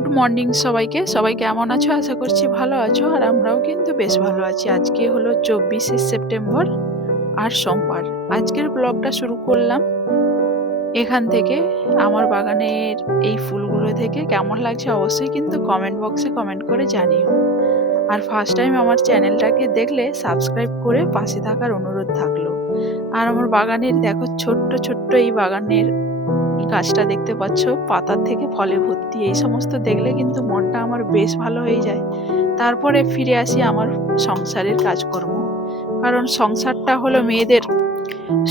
Good morning সবাইকে। সবাই কেমন আছো? আশা করছি ভালো আছো। আর আমরাও কিন্তু বেশ ভালো আছি। আজকে হলো 24শে সেপ্টেম্বর আর সোমবার। আজকের ব্লগটা শুরু করলাম এখান থেকে। আমার বাগানের এই ফুলগুলো থেকে কেমন লাগছে অবশ্যই কিন্তু কমেন্ট বক্সে কমেন্ট করে জানিও। আর ফার্স্ট টাইম আমার চ্যানেলটাকে দেখলে সাবস্ক্রাইব করে পাশে থাকার অনুরোধ থাকলো। আর আমার বাগানের দেখো ছোট্ট ছোট্ট এই বাগানের গাছটা দেখতে পাচ্ছ, পাতার থেকে ফলে ভর্তি। এই সমস্ত দেখলে কিন্তু মনটা আমার বেশ ভালো হয়ে যায়। তারপরে ফিরে আসি আমার সংসারের কাজকর্ম। কারণ সংসারটা হলো মেয়েদের,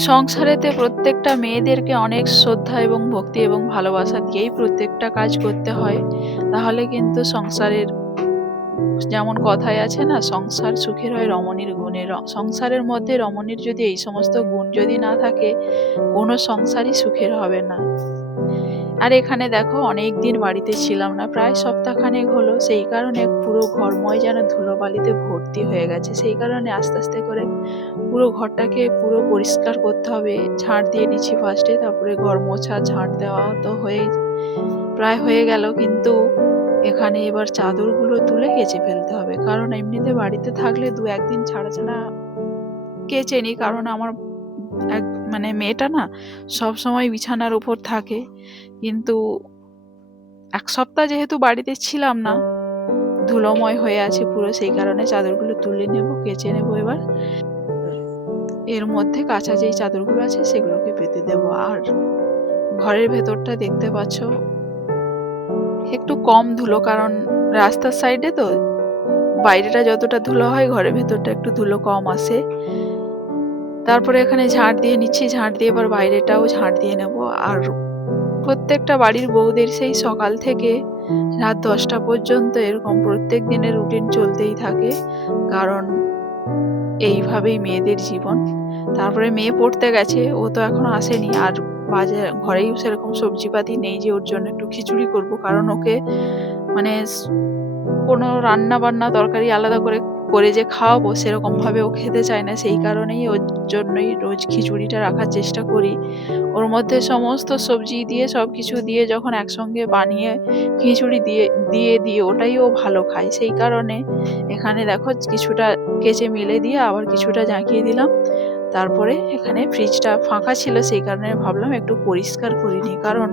সংসারেতে প্রত্যেকটা মেয়েদেরকে অনেক শ্রদ্ধা এবং ভক্তি এবং ভালোবাসা দিয়েই প্রত্যেকটা কাজ করতে হয়। তাহলে কিন্তু সংসারের, যেমন কথায় আছে না, সংসার সুখের হয় রমণীর গুণে। সংসারের মধ্যে রমণীর যদি এই সমস্ত গুণ যদি না থাকে, কোনো সংসারই সুখের হবে না। আর এখানে দেখো অনেকদিন বাড়িতে ছিলাম না, প্রায় সপ্তাহখানেক হলো। সেই কারণে পুরো ঘরময় যেন ধুলোবালিতে ভর্তি হয়ে গেছে। সেই কারণে আস্তে আস্তে করে পুরো ঘরটাকে পুরো পরিষ্কার করতে হবে। ঝাঁট দিয়ে নিচ্ছি ফার্স্টে, তারপরে ঘর মোছা, ঝাঁট দেওয়া তো প্রায় হয়ে গেল। কিন্তু এখানে এবার চাদরগুলো তুলে কেচে ফেলতে হবে। কারণ এমনিতে বাড়িতে থাকলে দু একদিন ছাড়া ছাড়া কেচে নিই। কারণ আমার এক মেয়েটা না সব সময় বিছানার উপর থাকে। কিন্তু এক সপ্তাহ যেহেতু বাড়িতে ছিলাম না, ধুলোময় হয়ে আছে পুরো, সেই কারণে চাদরগুলো তুলে নেব, কেচে নেব এবার। এর মধ্যে কাঁচা যেই চাদরগুলো আছে সেগুলোকে পেতে দেব। আর ঘরের ভেতরটা দেখতে পাচ্ছ একটু কম ধুলো, কারণ রাস্তার সাইডে তো, বাইরেটা যতটা ধুলো হয় ঘরের ভেতরটা একটু ধুলো কম আসে। তারপরে এখানে ঝাঁট দিয়ে নিচ্ছি, ঝাঁট দিয়ে এবার বাইরেটাও ঝাঁট দিয়ে নেব। আর প্রত্যেকটা বাড়ির বউদের সেই সকাল থেকে রাত 10টা পর্যন্ত এরকম প্রত্যেক দিনের রুটিন চলতেই থাকে। কারণ এইভাবেই মেয়েদের জীবন। তারপরে মেয়ে পড়তে গেছে, ও তো এখনো আসেনি। আর ঘরেই সেরকম সবজিপাতি নেই যে ওর জন্য একটু খিচুড়ি করব। কারণ ওকে মানে কোনো রান্না বান্না তরকারি আলাদা করে করে যে খাওয়াবো সেরকম ভাবে ও খেতে চায় না। সেই কারণেই ওর জন্যই রোজ খিচুড়িটা রাখার চেষ্টা করি। ওর মধ্যে সমস্ত সবজি দিয়ে সবকিছু দিয়ে যখন একসঙ্গে বানিয়ে খিচুড়ি দিয়ে দিয়ে দিই, ওটাই ও ভালো খায়। সেই কারণে এখানে দেখো কিছুটা কেচে মেলে দিয়ে আবার কিছুটা জাঁকিয়ে দিলাম। তারপরে এখানে ফ্রিজটা ফাঁকা ছিল, সেই কারণে ভাবলাম একটু পরিষ্কার করে নিই। কারণ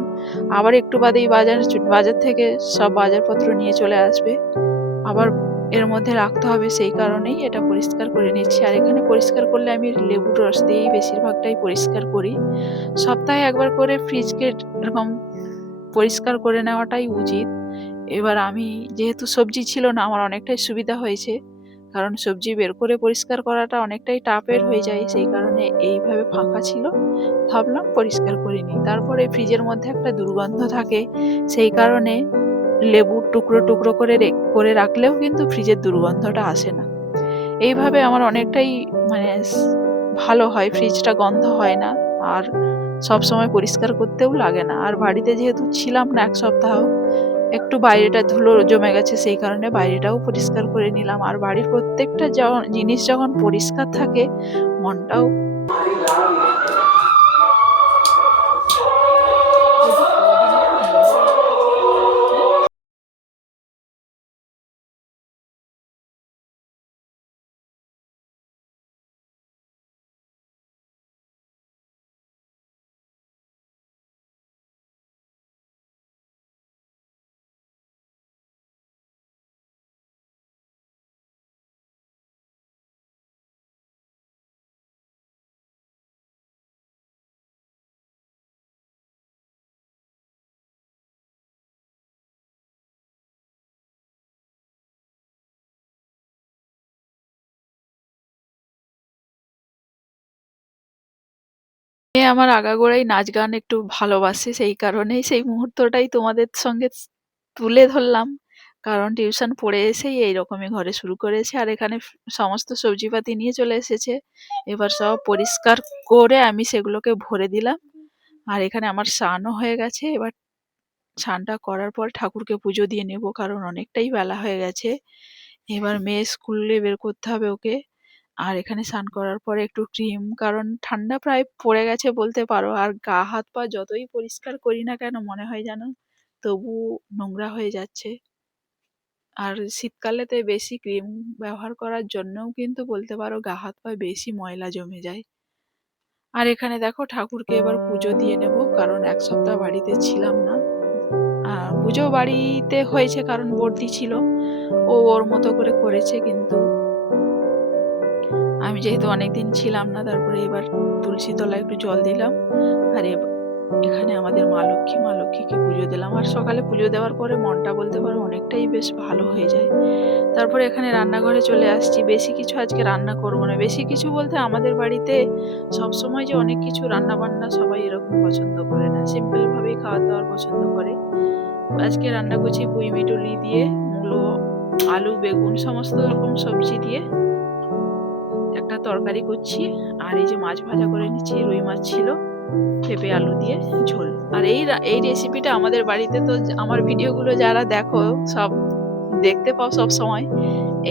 আবার একটু বাদেই বাজার থেকে সব বাজারপত্র নিয়ে চলে আসবে, আবার এর মধ্যে রাখতে হবে। সেই কারণেই এটা পরিষ্কার করে নিচ্ছি। আর এখানে পরিষ্কার করলে আমি লেবুর রস দিয়েই বেশিরভাগটাই পরিষ্কার করি। সপ্তাহে একবার করে ফ্রিজকে এরকম পরিষ্কার করে নেওয়াটাই উচিত। এবার আমি যেহেতু সবজি ছিল না, আমার অনেকটাই সুবিধা হয়েছে। কারণ সবজি বের করে পরিষ্কার করাটা অনেকটাই টাফের হয়ে যায়। সেই কারণে এইভাবে ফাঁকা ছিল, ভাবলাম পরিষ্কার করে নিই। তারপরে ফ্রিজের মধ্যে একটা দুর্গন্ধ থাকে, সেই কারণে লেবুর টুকরো টুকরো করে রাখলেও কিন্তু ফ্রিজের দুর্গন্ধটা আসে না। এইভাবে আমার অনেকটাই মানে ভালো হয়, ফ্রিজটা গন্ধ হয় না। আর সবসময় পরিষ্কার করতেও লাগে না। আর বাড়িতে যেহেতু ছিলাম না এক সপ্তাহ, একটু বাইরেটা ধুলো জমে গেছে, সেই কারণে বাইরেটাও পরিষ্কার করে নিলাম। আর বাড়ির প্রত্যেকটা জিনিস যখন পরিষ্কার থাকে, মনটাও আমার আগাগোড়াই নাচ গান একটু ভালোবাসে। সেই কারণেই সেই মুহূর্তটাই তোমাদের সঙ্গে তুলে ধরলাম। কারণ টিউশন পড়ে এসেই এইরকমই ঘরে শুরু করেছে। আর এখানে সমস্ত সবজিপাতি নিয়ে চলে এসেছে। এবার সব পরিষ্কার করে আমি সেগুলোকে ভরে দিলাম। আর এখানে আমার স্নানও হয়ে গেছে। এবার স্নানটা করার পর ঠাকুরকে পুজো দিয়ে নেব, কারণ অনেকটাই বেলা হয়ে গেছে। এবার মেয়ে স্কুলে বের করতে হবে ওকে। আর এখানে স্নান করার পরে একটু ক্রিম, কারণ ঠান্ডা প্রায় পড়ে গেছে বলতে পারো। আর গা হাত পা যতই পরিষ্কার করি না কেন, মনে হয় যেন তবু নোংরা হয়ে যাচ্ছে। আর শীতকালেতে বেশি ক্রিম ব্যবহার করার জন্যও কিন্তু বলতে পারো গা হাত পায়ে বেশি ময়লা জমে যায়। আর এখানে দেখো ঠাকুরকে এবার পুজো দিয়ে নেব, কারণ এক সপ্তাহ বাড়িতে ছিলাম না। পুজো বাড়িতে হয়েছে কারণ বর্দি ছিল, ও ওর মতো করে করেছে, কিন্তু আমি যেহেতু অনেকদিন ছিলাম না, তারপরে এবার তুলসী তলায় একটু জল দিলাম। আর এখানে আমাদের মা লক্ষ্মীকে পুজো দিলাম। আর সকালে পুজো দেওয়ার পরে মনটা বলতে পারো অনেকটাই বেশ ভালো হয়ে যায়। তারপরে এখানে রান্নাঘরে চলে আসছি। বেশি কিছু আজকে রান্না করব না। বেশি কিছু বলতে আমাদের বাড়িতে সবসময় যে অনেক কিছু রান্না বান্না সবাই এরকম পছন্দ করে না, সিম্পল ভাবেই খাওয়া দাওয়ার পছন্দ করে। আজকে রান্না করছি পুঁই মিটুলি দিয়ে, মূলো, আলু, বেগুন সমস্ত রকম সবজি দিয়ে একটা তরকারি করছি। আর এই যে মাছ ভাজা করে নিচ্ছি, রুই মাছ ছিল, পেঁপে আলু দিয়ে ঝোল। আর এই রেসিপিটা আমাদের বাড়িতে তো আমার ভিডিওগুলো যারা দেখো সব দেখতে পাও সব সময়,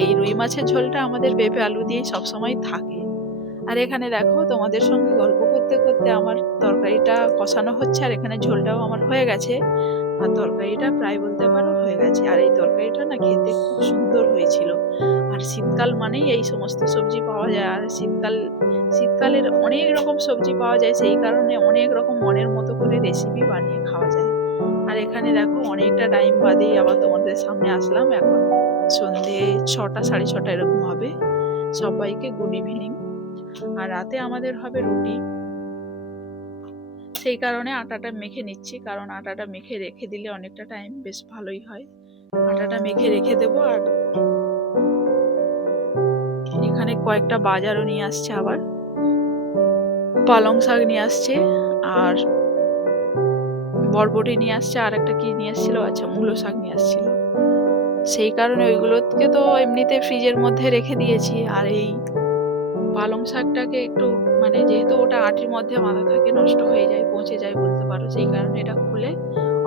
এই রুই মাছের ঝোলটা আমাদের পেঁপে আলু দিয়ে সব সময় থাকে। আর এখানে দেখো তোমাদের সঙ্গে গল্প করতে করতে আমার তরকারিটা কষানো হচ্ছে, আর এখানে ঝোলটাও আমার হয়ে গেছে, আর তরকারিটা প্রায় বলতে পারো হয়ে গেছে। আর এই তরকারিটা না খেতে খুব সুন্দর হয়েছিল। আর শীতকাল মানেই এই সমস্ত সবজি পাওয়া যায়, আর শীতকালের অনেক রকম সবজি পাওয়া যায়, সেই কারণে অনেক রকম মনের মতো করে রেসিপি বানিয়ে খাওয়া যায়। আর এখানে দেখো অনেকটা টাইম বাদেই আবার তোমাদের সামনে আসলাম। এখন সন্ধে 6টা 6:30 এরকম হবে। সবাইকে গুড ইভিনিং। আর রাতে আমাদের হবে রুটি, সেই কারণে আটাটা মেখে নিচ্ছি, কারণ আটাটা মেখে রেখে দিলে অনেকটা টাইম বেশ ভালোই হয়। আটাটা মেখে রেখে দেবো। আর এখানে কয়েকটা বাজারও নিয়ে আসছে, আবার পালং শাক নিয়ে আসছে, আর বরবটি নিয়ে আসছে, আর একটা কি নিয়ে আসছিল, আচ্ছা মূলো শাক নিয়ে আসছিল। সেই কারণে ওইগুলোকে তো এমনিতে ফ্রিজের মধ্যে রেখে দিয়েছি। আর এই পালং শাকটাকে একটু মানে যেহেতু ওটা আটির মধ্যে বাঁধা থাকে, নষ্ট হয়ে যায়, পচে যায় বলতে পারো, সেই কারণে এটা খুলে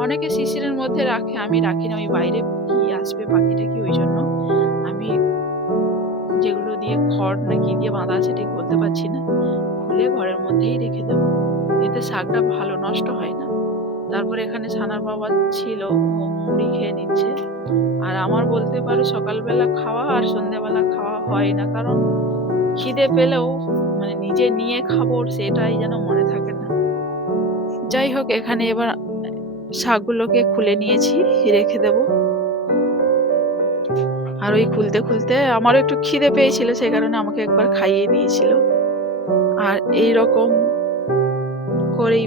অনেকে শিশিরের মধ্যে রাখে, আমি রাখি না। ওই বাইরে কি আসবে পাখিটা কি, ওই জন্য আমি যেগুলো দিয়ে খড় না কি দিয়ে বাঁধা আছে ঠিক বলতে পারছি না, খুলে ঘরের মধ্যেই রেখে দেবো, এতে শাকটা ভালো নষ্ট হয় না। তারপরে এখানে ছানার বাবা ছিল, ও মুড়ি খেয়ে নিচ্ছে। আর আমার বলতে পারো সকালবেলা খাওয়া আর সন্ধ্যেবেলা খাওয়া হয় না, কারণ খিদে পেলেও মানে নিজে নিয়ে খাবো সেটাই যেন মনে থাকে না। যাই হোক, এখানে এবার শাকগুলোকে খুলে নিয়েছি, রেখে দেব। আর ওই খুলতে খুলতে আমারও একটু খিদে পেয়েছিল, সেই কারণে আমাকে একবার খাইয়ে দিয়েছিল। আর এই রকম করেই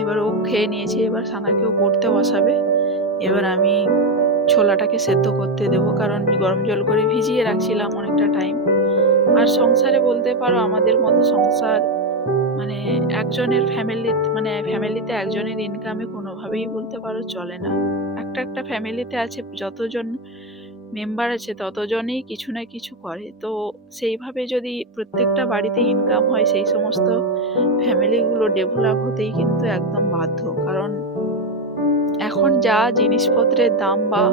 এবার ও খেয়ে নিয়েছে, এবার সানাকেও পড়তে বসাবে। এবার আমি ছোলাটাকে সেদ্ধ করতে দেব, কারণ গরম জল করে ভিজিয়ে রাখছিলাম অনেকটা টাইম। আর সংসারে বলতে পারো আমাদের মতো সংসার মানে একজনের ফ্যামিলিতে একজনের ইনকামে কোনোভাবেই বলতে পারো চলে না। একটা ফ্যামিলিতে আছে যতজন মেম্বার আছে ততজনেই কিছু না কিছু করে, তো সেইভাবে যদি প্রত্যেকটা বাড়িতে ইনকাম হয়, সেই সমস্ত ফ্যামিলিগুলো ডেভেলপ হতেই কিন্তু একদম বাধ্য। কারণ এখন যা জিনিসপত্রের দাম বা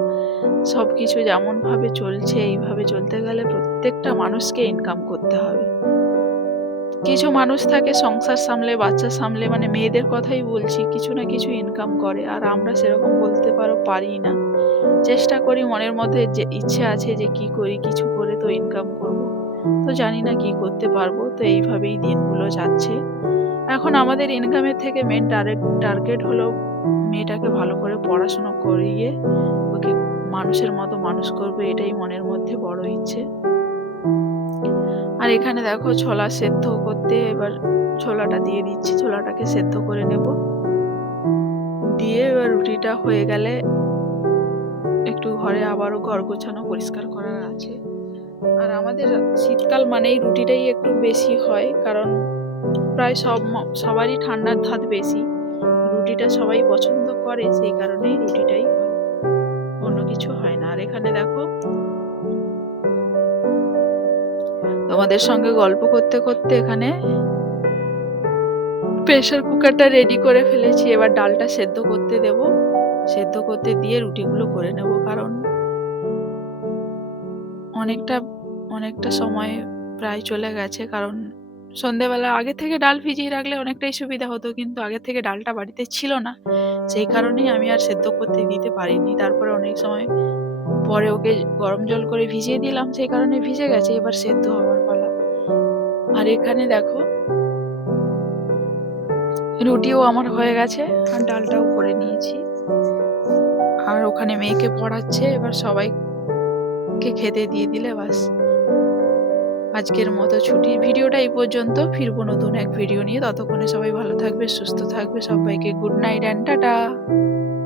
সবকিছু যেমন ভাবে চলছে, এইভাবে চলতে গেলে প্রত্যেকটা মানুষকে ইনকাম করতে হবে। কিছু মানুষ থাকে সংসার সামলে, বাচ্চা সামলে, মানে মেয়েদের কথাই বলছি, কিছু না কিছু ইনকাম করে, আর আমরা সেরকম বলতে পারো পারি না। চেষ্টা করি, মনের মধ্যে যে ইচ্ছে আছে যে কি করি, কিছু করে তো ইনকাম করব, তো জানি না কি করতে পারবো। তো এইভাবেই দিনগুলো যাচ্ছে। এখন আমাদের ইনকামের থেকে মেন টার্গেট হলো মেয়েটাকে ভালো করে পড়াশোনা করিয়ে ওকে মানুষের মতো মানুষ করবে, এটাই মনের মধ্যে বড় ইচ্ছে। আর এখানে দেখো ছোলা সেদ্ধ করতে এবার ছোলাটা দিয়ে দিচ্ছি, ছোলাটাকে সেদ্ধ করে নেব। দিয়ে এবার রুটিটা হয়ে গেলে একটু ঘরে আবারও ঘর গোছানো পরিষ্কার করার আছে। আর আমাদের শীতকাল মানেই রুটিটাই একটু বেশি হয়, কারণ প্রায় সবারই ঠান্ডার ধাত বেশি, রুটিটা সবাই পছন্দ করে, সেই কারণেই রুটিটাই হয়, অন্য কিছু হয় না। আর এখানে দেখো তোমাদের সঙ্গে গল্প করতে করতে এখানে প্রেসার কুকারটা রেডি করে ফেলেছি। এবার ডালটা সেদ্ধ করতে দেব, সেদ্ধ করতে দিয়ে রুটিগুলো করে নেব, কারণ অনেকটা সময় প্রায় চলে গেছে, কারণ সন্ধেবেলা আগে থেকে ডাল ভিজিয়ে রাখলে অনেকটাই সুবিধা হতো, কিন্তু আগে থেকে ডালটা বাড়িতে ছিল না, সেই কারণেই আমি আর সেদ্ধ করতে দিতে পারিনি। তারপরে অনেক সময় পরে ওকে গরম জল করে ভিজিয়ে দিলাম, সেই কারণে ভিজে গেছে, এবার সেদ্ধ হওয়ার পালা। আর এখানে দেখো রুটিও আমার হয়ে গেছে আর ডালটাও করে নিয়েছি। আর ওখানে মেয়েকে পড়াচ্ছে, এবার সবাইকে খেতে দিয়ে দিলে বাস আজকের মতো ছুটির ভিডিওটা এই পর্যন্ত। ফিরবো নতুন এক ভিডিও নিয়ে, ততক্ষণে সবাই ভালো থাকবে, সুস্থ থাকবে। সবাইকে গুড নাইট অ্যান্ড টাটা।